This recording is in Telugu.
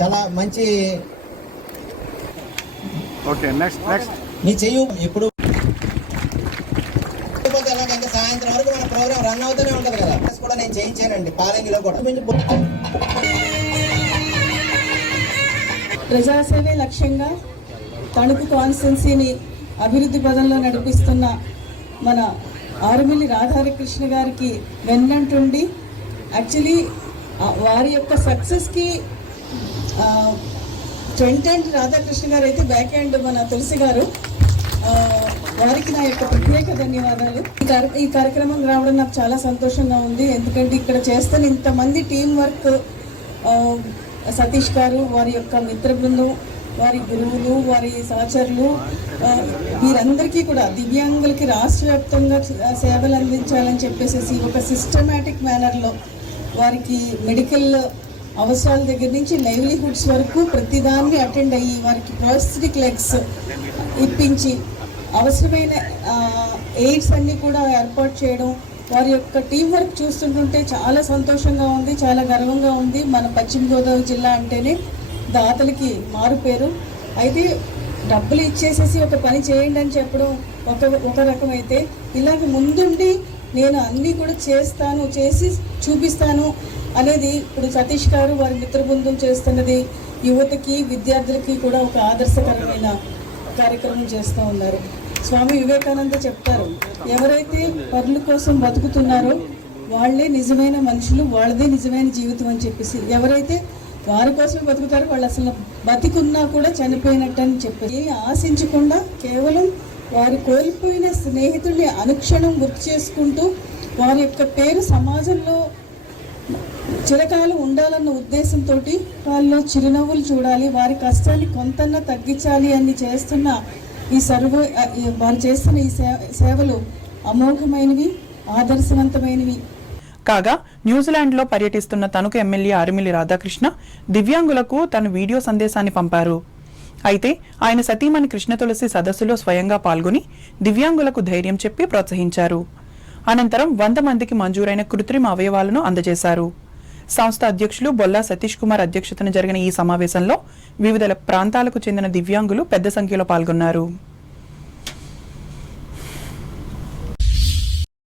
చాలా మంచి. ఓకే, నెక్స్ట్ నీ చెయ్యి ఎప్పుడు ఎలాగంటే సాయంత్రం వరకు మన ప్రోగ్రామ్ రన్ అవుతూనే ఉంటది కదా. కూడా నేను చేయించానండి పాలంగిలో కూడా. ప్రజాసేవే లక్ష్యంగా తణుకు కాన్స్టిట్యున్సీని అభివృద్ధి పదంలో నడిపిస్తున్న మన ఆరుమిల్లి రాధాకృష్ణ గారికి వెన్నంటుండి యాక్చువల్లీ వారి యొక్క సక్సెస్కి ఫ్రంట్ ఎండ్ రాధాకృష్ణ గారు అయితే బ్యాక్ ఎండ్ మన తులసి గారు. వారికి నా యొక్క ప్రత్యేక ధన్యవాదాలు. ఈ కార్యక్రమం రావడం నాకు చాలా సంతోషంగా ఉంది. ఎందుకంటే ఇక్కడ చేస్తున్న ఇంతమంది టీం వర్క్, సతీష్ గారు, వారి యొక్క మిత్ర బృందం, వారి గురువులు, వారి సహచరులు, వీరందరికీ కూడా దివ్యాంగులకి రాష్ట్ర వ్యాప్తంగా సేవలు అందించాలని చెప్పేసి ఒక సిస్టమేటిక్ మేనర్లో వారికి మెడికల్ అవసరాల దగ్గర నుంచి లైవ్లీహుడ్స్ వరకు ప్రతిదాన్ని అటెండ్ అయ్యి వారికి ప్రాస్థెటిక్ లెగ్స్ ఇప్పించి అవసరమైన ఎయిడ్స్ అన్నీ కూడా ఏర్పాటు చేయడం, వారి యొక్క టీం వర్క్ చూస్తుంటుంటే చాలా సంతోషంగా ఉంది, చాలా గర్వంగా ఉంది. మన పశ్చిమ గోదావరి జిల్లా అంటేనే దాతలకి మారు పేరు. అయితే డబ్బులు ఇచ్చేసేసి ఒక పని చేయండి అని చెప్పడం ఒక రకమైతే, ఇలాగ ముందుండి నేను అన్నీ కూడా చేస్తాను, చేసి చూపిస్తాను అనేది ఇప్పుడు సతీష్ గారు వారి మిత్ర బృందం చేస్తున్నది యువతకి, విద్యార్థులకి కూడా ఒక ఆదర్శకరమైన కార్యక్రమం చేస్తూ ఉన్నారు. స్వామి వివేకానంద చెప్తారు, ఎవరైతే పరుల కోసం బతుకుతున్నారో వాళ్ళే నిజమైన మనుషులు, వాళ్ళదే నిజమైన జీవితం అని చెప్పేసి. ఎవరైతే వారి కోసం బతుకుతారో వాళ్ళు అసలు బతికున్నా కూడా చనిపోయినట్టు అని చెప్పేసి ఆశించకుండా కేవలం వారు కోల్పోయిన స్నేహితుల్ని అనుక్షణం గుర్తు చేసుకుంటూ వారి యొక్క పేరు సమాజంలో చిరకాలం ఉండాలన్న ఉద్దేశంతో వాళ్ళలో చిరునవ్వులు చూడాలి, వారి కష్టాన్ని కొంతన్నా తగ్గించాలి అని చేస్తున్న వారు చేస్తున్న ఈ సేవలు అమోఘమైనవి, ఆదర్శవంతమైనవి. కాగా న్యూజిలాండ్లో పర్యటిస్తున్న తణుకు ఎమ్మెల్యే ఆరుమిల్లి రాధాకృష్ణ దివ్యాంగులకు తన వీడియో సందేశాన్ని పంపారు. అయితే ఆయన సతీమణి కృష్ణ తులసి సదస్సులో స్వయంగా పాల్గొని దివ్యాంగులకు ధైర్యం చెప్పి ప్రోత్సహించారు. అనంతరం 100 మందికి మంజూరైన కృత్రిమ అవయవాలను అందజేశారు. సంస్థ అధ్యక్షులు బొల్లా సతీష్ కుమార్ అధ్యక్షతన జరిగిన ఈ సమావేశంలో వివిధ ప్రాంతాలకు చెందిన దివ్యాంగులు పెద్ద సంఖ్యలో పాల్గొన్నారు.